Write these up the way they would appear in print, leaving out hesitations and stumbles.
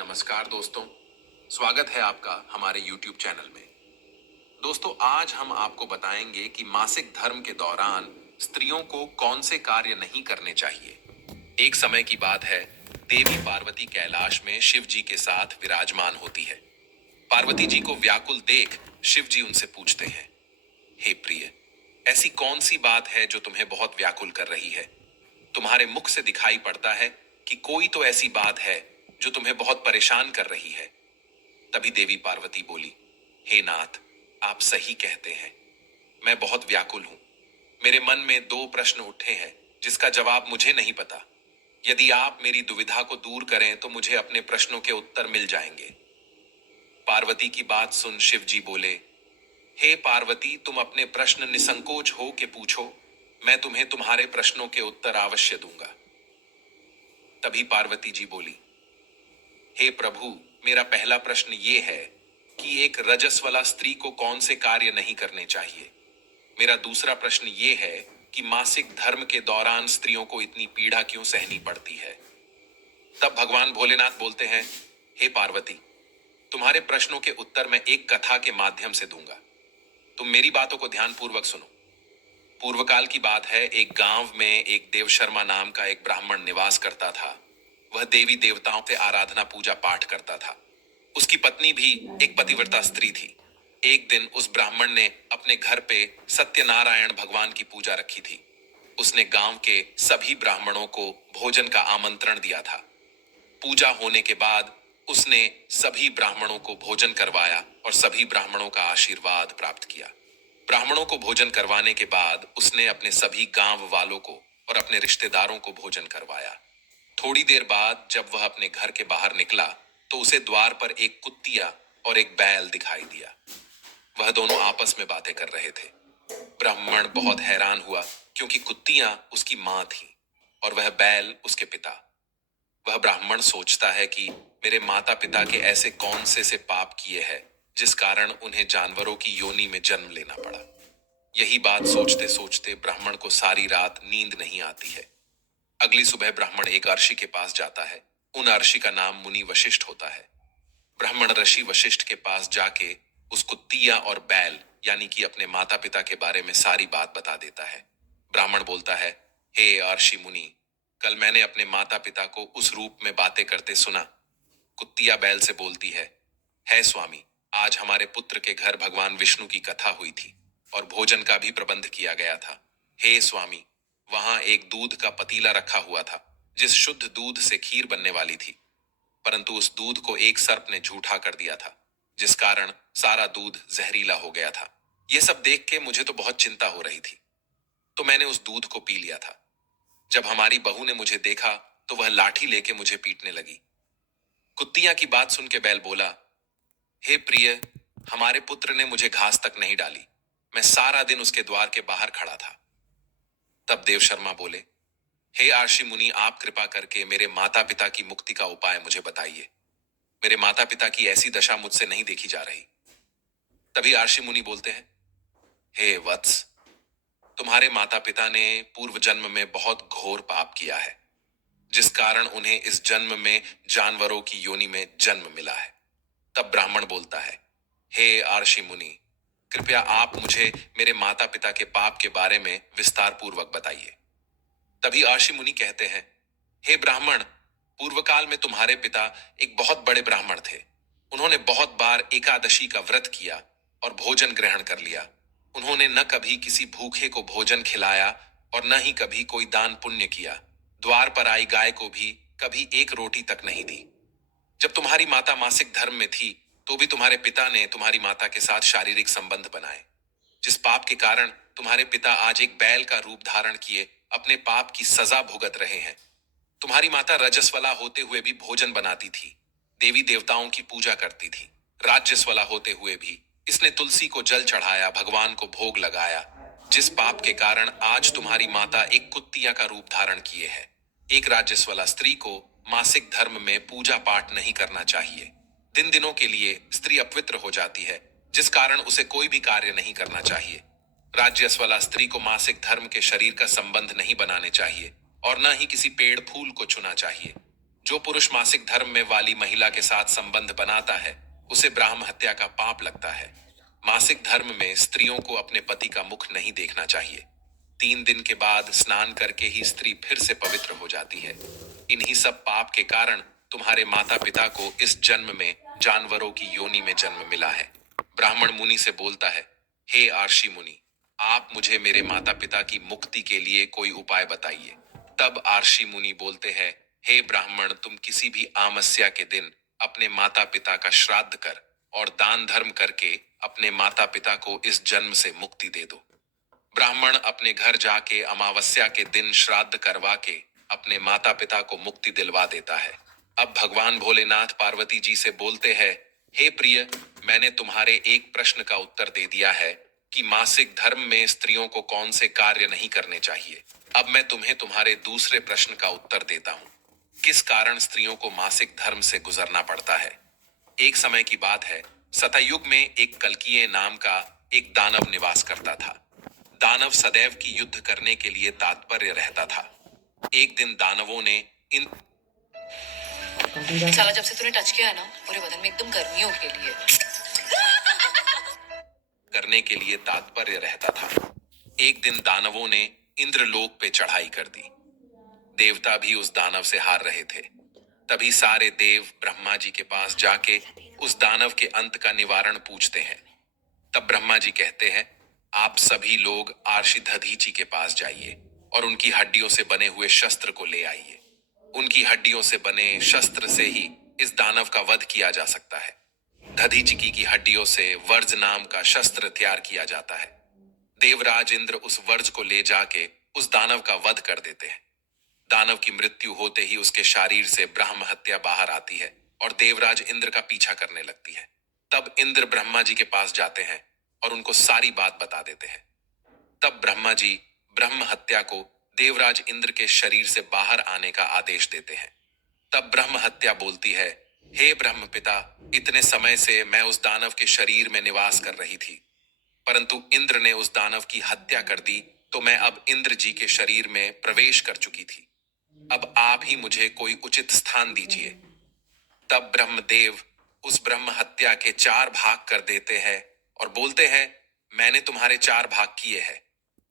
नमस्कार दोस्तों, स्वागत है आपका हमारे YouTube चैनल में। दोस्तों, आज हम आपको बताएंगे कि मासिक धर्म के दौरान स्त्रियों को कौन से कार्य नहीं करने चाहिए। एक समय की बात है, देवी पार्वती कैलाश में शिव जी के साथ विराजमान होती है। पार्वती जी को व्याकुल देख शिव जी उनसे पूछते हैं, हे प्रिय, ऐसी कौन सी बात है जो तुम्हें बहुत व्याकुल कर रही है? तुम्हारे मुख से दिखाई पड़ता है कि कोई तो ऐसी बात है जो तुम्हें बहुत परेशान कर रही है। तभी देवी पार्वती बोली, हे नाथ, आप सही कहते हैं, मैं बहुत व्याकुल हूं। मेरे मन में दो प्रश्न उठे हैं जिसका जवाब मुझे नहीं पता। यदि आप मेरी दुविधा को दूर करें तो मुझे अपने प्रश्नों के उत्तर मिल जाएंगे। पार्वती की बात सुन शिव जी बोले, हे पार्वती, तुम अपने प्रश्न निसंकोच हो के पूछो, मैं तुम्हें तुम्हारे प्रश्नों के उत्तर अवश्य दूंगा। तभी पार्वती जी बोली, हे प्रभु, मेरा पहला प्रश्न ये है कि एक रजस्वला स्त्री को कौन से कार्य नहीं करने चाहिए। मेरा दूसरा प्रश्न ये है कि मासिक धर्म के दौरान स्त्रियों को इतनी पीड़ा क्यों सहनी पड़ती है। तब भगवान भोलेनाथ बोलते हैं, हे पार्वती, तुम्हारे प्रश्नों के उत्तर मैं एक कथा के माध्यम से दूंगा। तुम मेरी बातों को ध्यानपूर्वक सुनो। पूर्व काल की बात है, एक गांव में एक देव शर्मा नाम का एक ब्राह्मण निवास करता था। वह देवी देवताओं से आराधना पूजा पाठ करता था। उसकी पत्नी भी एक पतिव्रता स्त्री थी। एक दिन उस ब्राह्मण ने अपने घर पे सत्यनारायण भगवान की पूजा रखी थी। उसने गांव के सभी ब्राह्मणों को भोजन का आमंत्रण दिया था। पूजा होने के बाद उसने सभी ब्राह्मणों को भोजन करवाया और सभी ब्राह्मणों का आशीर्वाद प्राप्त किया। ब्राह्मणों को भोजन करवाने के बाद उसने अपने सभी गांव वालों को और अपने रिश्तेदारों को भोजन करवाया। थोड़ी देर बाद जब वह अपने घर के बाहर निकला तो उसे द्वार पर एक कुत्तिया और एक बैल दिखाई दिया। वह दोनों आपस में बातें कर रहे थे। ब्राह्मण बहुत हैरान हुआ क्योंकि कुत्तियां उसकी मां थी और वह बैल उसके पिता। वह ब्राह्मण सोचता है कि मेरे माता पिता के ऐसे कौन से पाप किए हैं जिस कारण उन्हें जानवरों की योनि में जन्म लेना पड़ा। यही बात सोचते सोचते ब्राह्मण को सारी रात नींद नहीं आती है। अगली सुबह ब्राह्मण एक अर्षि के पास जाता है। उन अर्षि का नाम मुनि वशिष्ठ होता है। ब्राह्मण ऋषि वशिष्ठ के पास जाके उस कुत्तिया और बैल यानी कि अपने माता पिता के बारे में सारी बात बता देता है। ब्राह्मण बोलता है, हे अर्षि मुनि, कल मैंने अपने माता पिता को उस रूप में बातें करते सुना। कुत्तिया बैल से बोलती है स्वामी, आज हमारे पुत्र के घर भगवान विष्णु की कथा हुई थी और भोजन का भी प्रबंध किया गया था। हे स्वामी, वहां एक दूध का पतीला रखा हुआ था जिस शुद्ध दूध से खीर बनने वाली थी, परंतु उस दूध को एक सर्प ने झूठा कर दिया था जिस कारण सारा दूध जहरीला हो गया था। यह सब देख के मुझे तो बहुत चिंता हो रही थी, तो मैंने उस दूध को पी लिया था। जब हमारी बहू ने मुझे देखा तो वह लाठी लेके मुझे पीटने लगी। कुत्तिया की बात सुन के बैल बोला, हे प्रिय, हमारे पुत्र ने मुझे घास तक नहीं डाली, मैं सारा दिन उसके द्वार के बाहर खड़ा था। तब देव शर्मा बोले, हे आर्षि मुनि, आप कृपा करके मेरे माता पिता की मुक्ति का उपाय मुझे बताइए। मेरे माता पिता की ऐसी दशा मुझसे नहीं देखी जा रही। तभी आर्षि मुनि बोलते हैं, हे वत्स, तुम्हारे माता पिता ने पूर्व जन्म में बहुत घोर पाप किया है जिस कारण उन्हें इस जन्म में जानवरों की योनि में जन्म मिला है। तब ब्राह्मण बोलता है, हे आर्षि मुनि, कृपया आप मुझे मेरे माता पिता के पाप के बारे में विस्तार पूर्वक बताइए। तभी आर्षि मुनि कहते हैं, हे ब्राह्मण, पूर्व काल में तुम्हारे पिता एक बहुत बड़े ब्राह्मण थे। उन्होंने बहुत बार एकादशी का व्रत किया और भोजन ग्रहण कर लिया। उन्होंने न कभी किसी भूखे को भोजन खिलाया और न ही कभी कोई दान पुण्य किया। द्वार पर आई गाय को भी कभी एक रोटी तक नहीं दी। जब तुम्हारी माता मासिक धर्म में थी तो भी तुम्हारे पिता ने तुम्हारी माता के साथ शारीरिक संबंध बनाए, जिस पाप के कारण तुम्हारे पिता आज एक बैल का रूप धारण किए अपने पाप की सजा भुगत रहे हैं। तुम्हारी माता रजस्वला होते हुए भी भोजन बनाती थी, देवी देवताओं की पूजा करती थी। राज्यस्वला होते हुए भी इसने तुलसी को जल चढ़ाया, भगवान को भोग लगाया, जिस पाप के कारण आज तुम्हारी माता एक कुत्तिया का रूप धारण किए है। एक राज्यस्वला स्त्री को मासिक धर्म में पूजा पाठ नहीं करना चाहिए। दिन दिनों के लिए स्त्री अपवित्र हो जाती है जिस कारण उसे कोई भी कार्य नहीं करना चाहिए। राज्यस्वला स्त्री को मासिक धर्म के शरीर का संबंध नहीं बनाने चाहिए और न ही किसी पेड़ फूल को छूना चाहिए। जो पुरुष मासिक धर्म में वाली महिला के साथ संबंध बनाता है उसे ब्राह्म हत्या का पाप लगता है। मासिक धर्म में स्त्रियों को अपने पति का मुख नहीं देखना चाहिए। 3 दिन के बाद स्नान करके ही स्त्री फिर से पवित्र हो जाती है। इन्हीं सब पाप के कारण तुम्हारे माता पिता को इस जन्म में जानवरों की योनि में जन्म मिला है। ब्राह्मण मुनि से बोलता है, हे आर्षि मुनि, आप मुझे मेरे माता पिता की मुक्ति के लिए कोई उपाय बताइए। तब आर्षि मुनि बोलते हैं, हे ब्राह्मण, तुम किसी भी आमस्या के दिन अपने माता पिता का श्राद्ध कर और दान धर्म करके अपने माता पिता को इस जन्म से मुक्ति दे दो। ब्राह्मण अपने घर जाके अमावस्या के दिन श्राद्ध करवा के अपने माता पिता को मुक्ति दिलवा देता है। अब भगवान भोलेनाथ पार्वती जी से बोलते हैं, हे प्रिय, मैंने तुम्हारे एक प्रश्न का उत्तर दे दिया है कि मासिक धर्म में स्त्रियों को कौन से कार्य नहीं करने चाहिए। अब मैं तुम्हें तुम्हारे दूसरे प्रश्न का उत्तर देता हूँ। किस कारण स्त्रियों को मासिक धर्म से गुजरना पड़ता है? एक समय की बात है, सतयुग में एक कल्कीय नाम का एक दानव निवास करता था। दानव सदैव की युद्ध करने के लिए तात्पर्य रहता था। एक दिन दानवों ने इन साला जब से तूने टच किया है ना, पूरे बदन में एकदम गर्मी हो गई है। करने के लिए तात्पर्य रहता था। एक दिन दानवों ने इंद्रलोक पे चढ़ाई कर दी। देवता भी उस दानव से हार रहे थे। तभी सारे देव ब्रह्मा जी के पास जाके उस दानव के अंत का निवारण पूछते हैं। तब ब्रह्मा जी कहते हैं, आप सभी लोग आर्षि दधीचि के पास जाइए और उनकी हड्डियों से बने हुए शस्त्र को ले आइए। उनकी हड्डियों से बने शस्त्र से ही इस दानव का वध किया जा सकता है। दधीचि की हड्डियों से वर्ज नाम का शस्त्र तैयार किया जाता है। देवराज इंद्र उस वर्ज को ले जाके उस दानव का वध कर देते हैं। दानव की मृत्यु होते ही उसके शरीर से ब्रह्म हत्या बाहर आती है और देवराज इंद्र का पीछा करने लगती है। तब इंद्र ब्रह्मा जी के पास जाते हैं और उनको सारी बात बता देते हैं। तब ब्रह्मा जी ब्रह्म हत्या को देवराज इंद्र के शरीर से बाहर आने का आदेश देते हैं। तब ब्रह्म हत्या बोलती है, हे ब्रह्म पिता, इतने समय से मैं उस दानव के शरीर में निवास कर रही थी, परंतु इंद्र ने उस दानव की हत्या कर दी, तो मैं अब इंद्र जी के शरीर में प्रवेश कर चुकी थी। अब आप ही मुझे कोई उचित स्थान दीजिए। तब ब्रह्मदेव उस ब्रह्म हत्या के 4 भाग कर देते हैं और बोलते हैं, मैंने तुम्हारे 4 भाग किए हैं।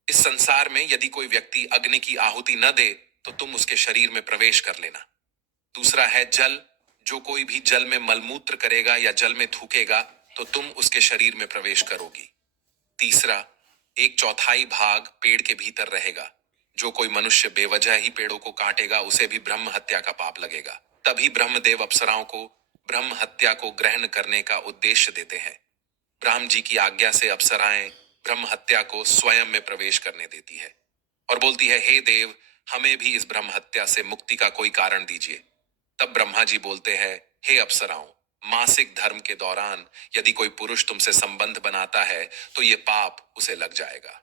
इस संसार में यदि कोई व्यक्ति अग्नि की आहुति न दे तो तुम उसके शरीर में प्रवेश कर लेना। दूसरा है जल, जो कोई भी जल में मलमूत्र करेगा या जल में थूकेगा तो तुम उसके शरीर में प्रवेश करोगी। तीसरा, 1/4 भाग पेड़ के भीतर रहेगा। जो कोई मनुष्य बेवजह ही पेड़ों को काटेगा उसे भी ब्रह्म हत्या का पाप लगेगा। तभी ब्रह्मदेव अप्सराओं को ब्रह्म हत्या को ग्रहण करने का उद्देश्य देते हैं। ब्रह्म जी की आज्ञा से अप्सराएं ब्रह्म हत्या को स्वयं में प्रवेश करने देती है और बोलती है, हे देव, हमें भी इस ब्रह्म हत्या से मुक्ति का कोई कारण दीजिए। तब ब्रह्मा जी बोलते हैं, हे अप्सराओं, मासिक धर्म के दौरान यदि कोई पुरुष तुमसे संबंध बनाता है तो ये पाप उसे लग जाएगा।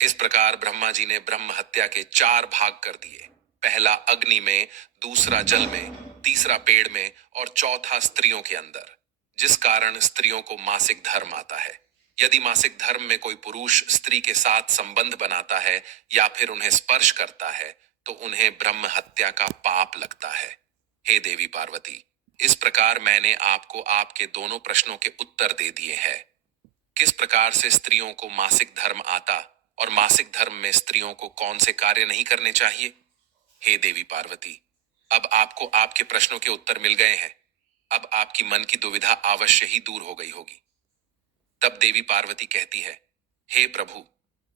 इस प्रकार ब्रह्मा जी ने ब्रह्म हत्या के 4 भाग कर दिए। पहला अग्नि में, दूसरा जल में, तीसरा पेड़ में और चौथा स्त्रियों के अंदर, जिस कारण स्त्रियों को मासिक धर्म आता है। यदि मासिक धर्म में कोई पुरुष स्त्री के साथ संबंध बनाता है या फिर उन्हें स्पर्श करता है तो उन्हें ब्रह्म हत्या का पाप लगता है। हे देवी पार्वती, इस प्रकार मैंने आपको आपके दोनों प्रश्नों के उत्तर दे दिए हैं। किस प्रकार से स्त्रियों को मासिक धर्म आता और मासिक धर्म में स्त्रियों को कौन से कार्य नहीं करने चाहिए? हे देवी पार्वती, अब आपको आपके प्रश्नों के उत्तर मिल गए हैं। अब आपकी मन की दुविधा अवश्य ही दूर हो गई होगी। तब देवी पार्वती कहती है, हे प्रभु,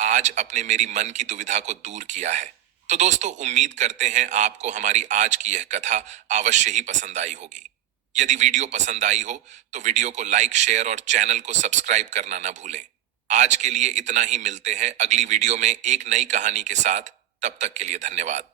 आज आपने मेरी मन की दुविधा को दूर किया है। तो दोस्तों, उम्मीद करते हैं आपको हमारी आज की यह कथा अवश्य ही पसंद आई होगी। यदि वीडियो पसंद आई हो तो वीडियो को लाइक, शेयर और चैनल को सब्सक्राइब करना न भूलें। आज के लिए इतना ही, मिलते हैं अगली वीडियो में एक नई कहानी के साथ। तब तक के लिए धन्यवाद।